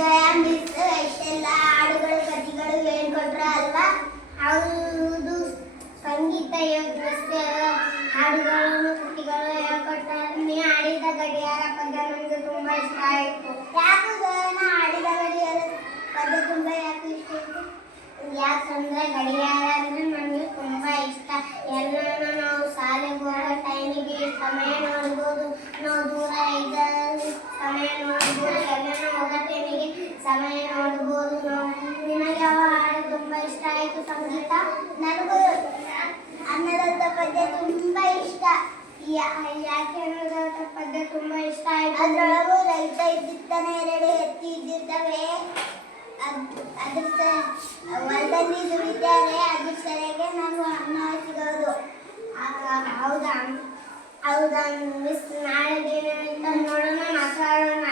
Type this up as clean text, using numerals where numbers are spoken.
ಜಯ miss ಇಷ್ಟೆಲ್ಲ ಹಾಡುಗಳು ಕಥೆಗಳು ಹೇಳ್ಕೊಟ್ರ ಅಲ್ವಾ? ಹೌದು, ಸಂಗೀತ ಮಿಸ್ ಹಾಡುಗಳನ್ನು ಕಥೆಗಳು ಹೇಳ್ಕೊಟ್ಟ. ನೀ ಆಡಿದ ಗಡಿಯಾರ ಪದ ನನಗೆ ತುಂಬಾ ಇಷ್ಟ ಆಯಿತು. ಯಾಕೆ ಜಯನ ಆಡಿದ ಗಡಿಯಾರ ಪದ ತುಂಬಾ ಯಾಕೆ ಇಷ್ಟ ಆಯಿತು? ಯಾಕಂದ್ರೆ ಗಡಿಯಾರ ಅಂದ್ರೆ ನನಗೆ ತುಂಬಾ ಇಷ್ಟ. ಎಲ್ಲ ನಾವು ಶಾಲೆಗೆ ಹೋಗೋ ಟೈಮಿಗೆ ಸಮಯ ನೋಡ್ಬೋದು, ನಾವು ದೂರ ಇದ್ದ ಸಮಯ ನೋಡ್ಬೋದು, ಎಲ್ಲ ಹೋಗೋ ಟೈಮಿಗೆ ಸಮಯ ನೋಡ್ಬೋದು ನಾವು. ನಿನಗೆ ಯಾವ ಹಾಡು ತುಂಬಾ ಇಷ್ಟ ಆಯಿತು ಸಂಗೀತ? ನನಗೂ ಅನ್ನದಾತ ಪದ್ಯ ತುಂಬಾ ಇಷ್ಟ. ಯಾಕೆ ಅನ್ನದಾತ ಪದ್ಯ ತುಂಬಾ ಇಷ್ಟ ಆಯಿತು? ಅದರೊಳಗೂ ರೈತ ಇದ್ದಿರ್ತಾನೆ, ಎರಡು ಎತ್ತಿ ಇದ್ದಿರ್ತವೆ, ಅದ್ರ ಹೊಲದಲ್ಲಿ ದುಡಿತಾರೆ, ಅದ್ರ ಸರಿಯಾಗಿ ನಾವು ಅನ್ನ ಸಿಗೋದು. ಹೌದಾ ಹೌದಾ ಮಿಸ್, ನಾಳೆ ದಿನ ಅಂತ ನೋಡೋಣ, ಮಾತಾಡೋಣ.